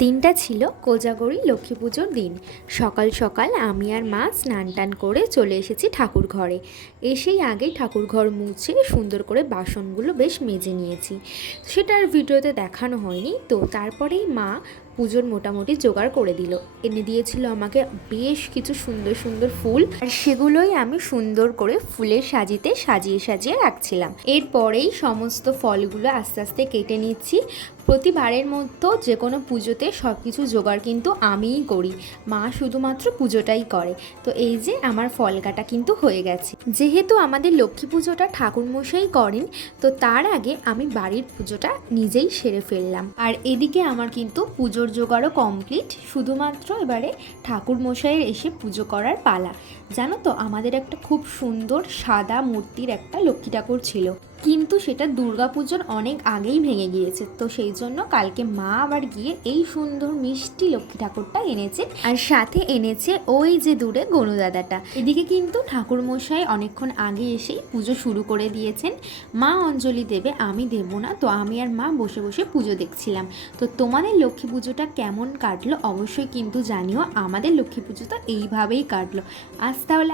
দিনটা ছিল কোজাগরী লক্ষ্মী পুজোর দিন। সকাল সকাল আমি আর মা স্নান টান করে চলে এসেছি ঠাকুর ঘরে। এসেই আগেই ঠাকুর ঘর মুছে সুন্দর করে বাসনগুলো বেশ মেজে নিয়েছি। সেটা আর ভিডিওতে দেখানো হয়নি। তো তারপরেই মা পুজোর মোটামুটি জোগাড় করে দিল, এনে দিয়েছিল আমাকে বেশ কিছু সুন্দর সুন্দর ফুল, আর সেগুলোই আমি সুন্দর করে ফুলের সাজিয়ে সাজিয়ে রাখছিলাম। এরপরেই সমস্ত ফলগুলো আস্তে আস্তে কেটে নিচ্ছি। প্রতিবারের মতো যে কোনো পুজোতে সব কিছু জোগাড় কিন্তু আমিই করি, মা শুধুমাত্র পুজোটাই করে। তো এই যে আমার ফল কাটা কিন্তু হয়ে গেছে। যেহেতু আমাদের লক্ষ্মী পুজোটা ঠাকুরমশাই করেন, তো তার আগে আমি বাড়ির পুজোটা নিজেই সেরে ফেললাম। আর এদিকে আমার কিন্তু পুজোর জোগাড়ও কমপ্লিট, শুধুমাত্র এবারে ঠাকুরমশাইয়ের এসে পুজো করার পালা। জানো তো, আমাদের একটা খুব সুন্দর সাদা মূর্তির একটা লক্ষ্মী ঠাকুর ছিল, কিন্তু সেটা দুর্গাপুজোর অনেক আগেই ভেঙে গিয়েছে। তো সেই জন্য কালকে মা আবার গিয়ে এই সুন্দর মিষ্টি লক্ষ্মী ঠাকুরটা এনেছে, আর সাথে এনেছে ওই যে দূরে গণুদাদাটা। এদিকে কিন্তু ঠাকুরমশাই অনেকক্ষণ আগে এসেই পুজো শুরু করে দিয়েছেন। মা অঞ্জলি দেবে, আমি দেব না। তো আমি আর মা বসে বসে পুজো দেখছিলাম। তো তোমাদের লক্ষ্মী পুজোটা কেমন কাটলো অবশ্যই কিন্তু জানিও। আমাদের লক্ষ্মী পুজো তো এইভাবেই কাটলো। আজ তাহলে